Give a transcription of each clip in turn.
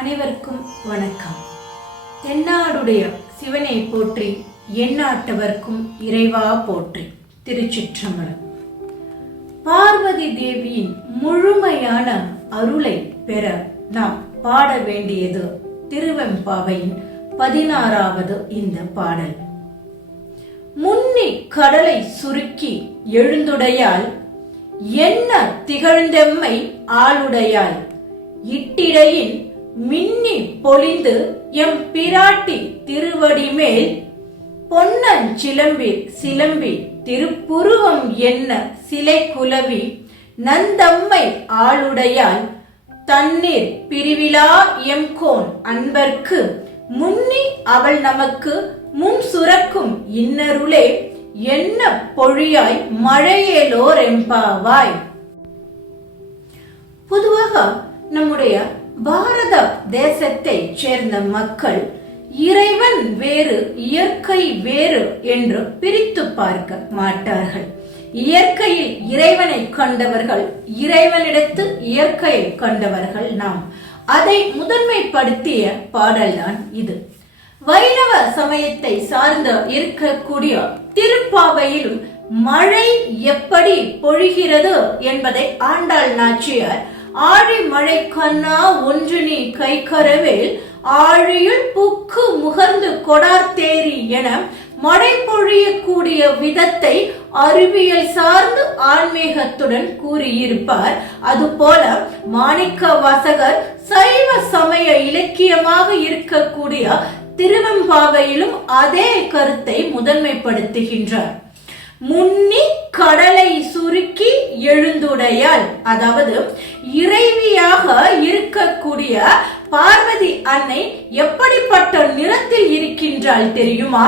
அனைவருக்கும் வணக்கம். தென்னாடுடைய சிவனை போற்றி, எந்நாட்டவர்க்கும் இறைவா போற்றி. திருச்சிற்றம்பலம். பார்வதி தேவியின் முழுமையான அருளை பெற நாம் பாட வேண்டியது திருவெம்பாவையின் 16வது இந்த பாடல். முன்னி கடலை சுருக்கி எழுந்துடையால் என்ன திகழ்ந்தெம்மை ஆளுடையால் இட்டிடையின் மின்னி பொழிந்து எம் பிராட்டி திருவடி மேல் பொன்னன் சிலம்பி திருப்புருவம் என்ன சிலை குலவி நந்தம்மை ஆளுடையால் தண்ணீர் பிரிவிலா எம்கோன் அன்பர்க்கு முன்னி அவள் நமக்கு முன் சுரக்கும் இன்னருளே என்ன பொழியாய் மழையேலோர் எம்பாவாய். பொதுவாக நம்முடைய பாரத தேசத்தை சேர்ந்த மக்கள் இறைவன் வேறு இயற்கை வேறு என்று பிரித்து பார்க்க மாட்டார்கள். இயற்கையில் இறைவனை கண்டவர்கள், இறைவனிடத்து இயற்கையை கண்டவர்கள் நாம். அதை முதன்மைப்படுத்திய பாடல்தான் இது. வைணவ சமயத்தை சார்ந்த இருக்கக்கூடிய திருப்பாவையிலும் மழை எப்படி பொழிகிறது என்பதை ஆண்டாள் நாச்சியார் ஆழி மழை கண்ணா ஒன்று நீ கைக்கரவேல் ஆழியுள் புக்கு முகர்ந்து கொடார்த்தேரி என மழை பொழியக்கூடிய விதத்தை அறிவியல் சார்ந்து ஆன்மீகத்துடன் கூறியிருப்பார். அதுபோல மாணிக்க வாசகர் சைவ சமய இலக்கியமாக இருக்கக்கூடிய திருவெம்பாவையிலும் அதே கருத்தை முதன்மைப்படுத்துகின்றார். முன்னி கடலை சுருக்கி எழுந்துடையால், அதாவது இறைவியாக இருக்கக்கூடிய பார்வதி அன்னை எப்படிப்பட்ட நிறத்தில் இருக்கின்றாள் தெரியுமா?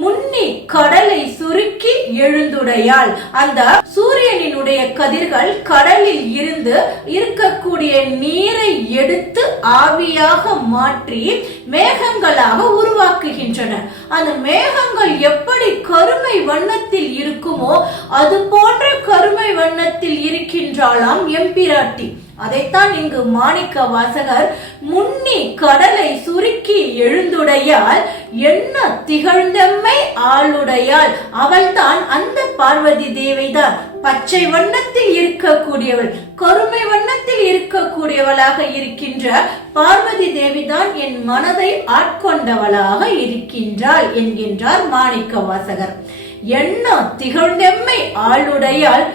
முன்னி கடலை சுருக்கி எழுந்துடையால், அந்த சூரியனினுடைய கதிர்கள் கடலில் இருந்து இருக்கக்கூடிய நீரை எடுத்து ஆவியாக மாற்றி மேகங்களாக உருவாக்குகின்றன. அந்த மேகங்கள் எப்படி கருமை வண்ணத்தில் இருக்குமோ அது போன்ற கருமை வண்ணத்தில் இருக்கின்றாளாம் எம்பிராட்டி. அதைத்தான் இங்கு மாணிக்க வாசகர் முன்னி கடலை சுருக்கி எழுந்துடையால் என்ன திகழ்ந்தெம்மை ஆளுடையால், அவள்தான் அந்த பார்வதி தேவிதான். பச்சை வண்ணத்தில் இருக்கக்கூடியவள், கருமை வண்ணத்தில் இருக்கக்கூடியவளாக இருக்கின்ற பார்வதி தேவிதான் என் மனதை ஆட்கொண்டவளாக இருக்கின்றாள் என்கின்றார் மாணிக்க வாசகர். என்ன திகழ்ந்தெம்மை ஆளுடையால்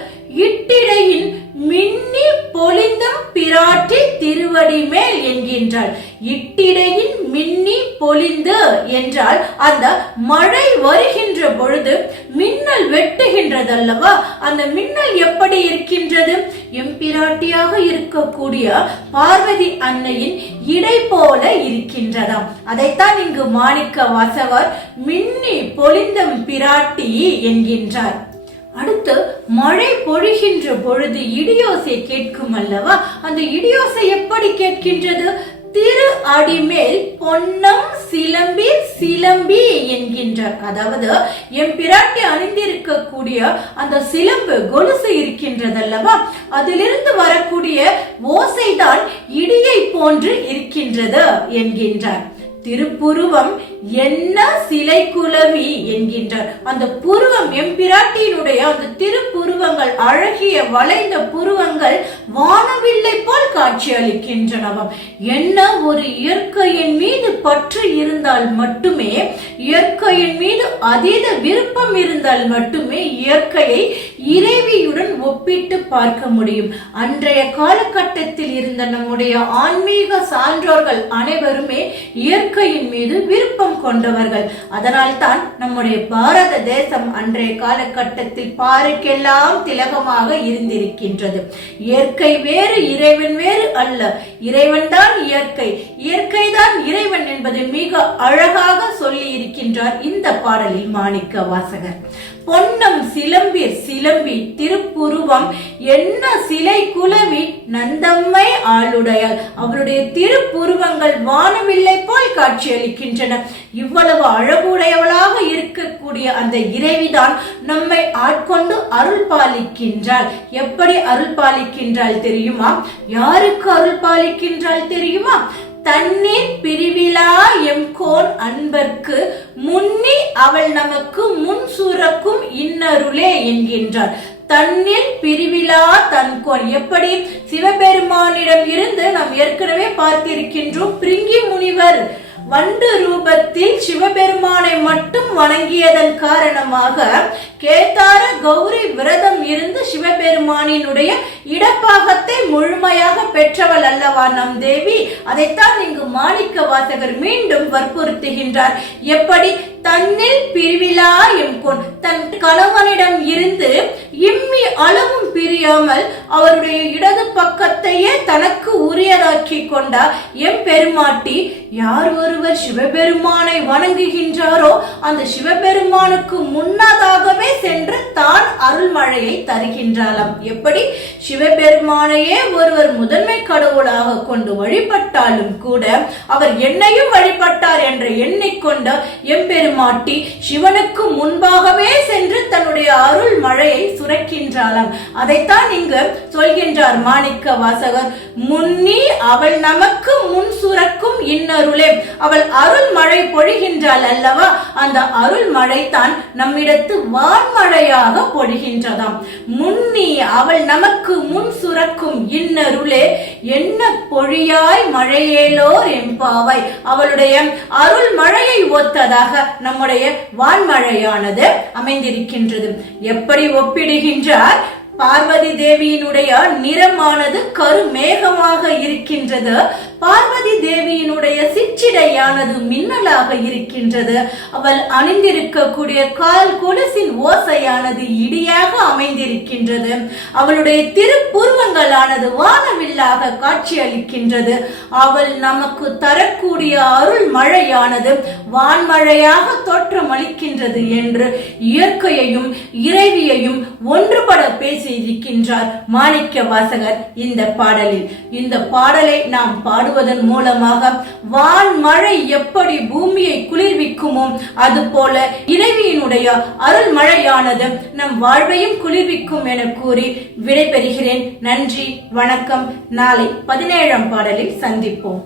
இட்டிடையின் மின்னி பொழிந்தும் பிராட்டி திருவடி மேல் என்கின்றாள். இட்டிடையின் மின்னி பொழிந்து என்றால் அந்த மழை வருகின்ற பொழுது மின்னல் வெட்டுகின்றதல்லவா, அந்த மின்னல் எப்படி இருக்கின்றது? எம்பிராட்டியாக இருக்கக்கூடிய பார்வதி அன்னையின் இடை போல இருக்கின்றதாம். அதைத்தான் இங்கு மாணிக்க வாசகர் மின்னி பொழிந்தும் பிராட்டி என்கின்றார். அடுத்து மழை பொழிகின்ற பொழுது இடியோசை கேட்கும் அல்லவா, அந்த இடியோசை எப்படி கேட்கின்றது? திரு அடிமேல் பொன்னம் சிலம்பி என்கின்றார். அதாவது என் பிராட்டி அணிந்திருக்கக்கூடிய அந்த சிலம்பு கொலுசு இருக்கின்றதல்லவா, அதிலிருந்து வரக்கூடிய ஓசைதான் இடியை போன்று இருக்கின்றது என்கின்றார். திருப்புருவம் என்ன சிலை குலவி என்கின்றார். அந்த புருவம் எம்பிராட்டியினுடைய அந்த திருப்புருவங்கள், அழகிய வளைந்த புருவங்கள் வானவில்லை போல் காட்சி அளிக்கின்றனவாம். என்ன ஒரு இயற்கையின் மீது பற்று இருந்தால் மட்டுமே, இயற்கையின் மீது அதீத விருப்பம் இருந்தால் மட்டுமே இயற்கையை இறைவியுடன் ஒப்பிட்டு பார்க்க முடியும். அன்றைய காலகட்டத்தில் இருந்த நம்முடைய ஆன்மீக சான்றோர்கள் அனைவருமே இயற்கையின் மீது விருப்பம் கொண்டவர்கள். அதனால் தான் நம்முடைய பாரத தேசம் அன்றைய காலகட்டத்தில் பாருக்கெல்லாம் திலகமாக இருந்திருக்கின்றது. இயற்கை வேறு இறைவன் வேறு அல்ல, இறைவன் தான் இயற்கை, இயற்கை தான் இறைவன் என்பதை மிக அழகாக சொல்லி இருக்கின்றார் இந்த பாடலில் மாணிக்க வாசகர். பொன்னம் சிலம்பி திருப்புருவம் என்ன சிலை குலவி நந்தம்மை ஆளுடையால், அவருடைய திருப்புருவங்கள் வானவில்லை போல் காட்சியளிக்கின்றன. இவ்வளவு அழகுடையவளாக இருக்கக்கூடிய அந்த இறைவிதான் நம்மை ஆட்கொண்டு அருள் பாலிக்கின்றாள். எப்படி அருள் பாலிக்கின்றாள் தெரியுமா? யாருக்கு அருள் பாலிக்கின்றாள் தெரியுமா? தன்னின் பிரிவிலா எம்கோன் அன்பர்க்கு முன்னி அவள் நமக்கு முன் சுரக்கும் இன்னருளே என்கின்றார். தன்னில் பிரிவிலா தன்கோன். எப்படி? சிவபெருமானிடம் இருந்து நாம் ஏற்கனவே பார்த்திருக்கின்றோம். பிரிங்கி முனிவர் வண்டு ரூபத்தில் சிவபெருமானை மட்டும் வணங்கியதன் காரணமாக கேதார கௌரி விரதம் இருந்து சிவபெருமானினுடைய இடப்பாகத்தை முழுமையாக பெற்றவள் அல்லவா நம் தேவி. அதைத்தான் இங்கு மாணிக்க வாசகர் மீண்டும் வற்புறுத்துகின்றார். எப்படி? தன்னில் பிரிவிலா எம்கோன். தன் கணவனிடம் இருந்து இம்மி அளவும் பிரியாமல் அவருடைய இடது பக்கத்தையே தனக்கு உரியதாக்கி கொண்டார் எம்பெருமாட்டி. யார் ஒருவர் சிவபெருமானை வணங்குகின்றாரோ அந்த சிவபெருமானுக்கு முன்னதாகவே சென்று தான் அருள்மழையை தருகின்றாளாம். எப்படி? சிவபெருமானையே ஒருவர் முதன்மை கடவுளாக கொண்டு வழிபட்டாலும் கூட அவர் என்னையும் வழிபட்டார் என்று எண்ணிக்கொண்ட எம்பெருமாட்டி சிவனுக்கு முன்பாகவே சென்று தன்னுடைய அருள் மழையை சுரக்கின்றாளாம். அதைத்தான் இங்கு சொல்கின்றார் மாணிக்க வாசகர். முன்னி அவள் நமக்கு முன் சுரக்கும் இன்னருளே. அவள் அருள் மழை பொழிகின்றாள் அல்லவா, அந்த அருள் மழை தான் நம்மிடத்து வான்மழையாக பொழிகின்றதாம். முன்னி அவள் நமக்கு முன் சுரக்கும் இன்னருளே என்ன பொழியாய் மழையேலோர் எம்பாவாய். அவளுடைய அருள் மழையை ஒத்ததாக நம்முடைய வான்மழையானது அமைந்திருக்கின்றது. எப்படி ஒப்பிடுகின்றார்? பார்வதி தேவியினுடைய நிறமானது கருமேகமாக இருக்கின்றது. பார்வதி தேவியினுடைய சிற்றிடையானது மின்னலாக இருக்கின்றது. அவள் அணிந்திருக்கக்கூடிய கால் கொலுசின் ஓசையானது இடியாக அமைந்திருக்கின்றது. அவளுடைய திருப்புருவங்களானது வானவில்லாக காட்சி அளிக்கின்றது. அவள் நமக்கு தரக்கூடிய அருள் மழையானது வான்மழையாக தோற்றம் அளிக்கின்றது என்று இயற்கையையும் இறைவியையும் ஒன்றுபட பேசியிருக்கின்றார் மாணிக்க வாசகர் இந்த பாடலில். இந்த பாடலை நாம் பாடுவதன் மூலமாக வான்மழை எப்படி பூமியை குளிர்விக்குமோ அதுபோல இறைவியினுடைய அருள் மழையானது நம் வாழ்வையும் குளிர்விக்கும் என கூறி விடைபெறுகிறேன். நன்றி, வணக்கம். நாளை 17ஆம் பாடலில் சந்திப்போம்.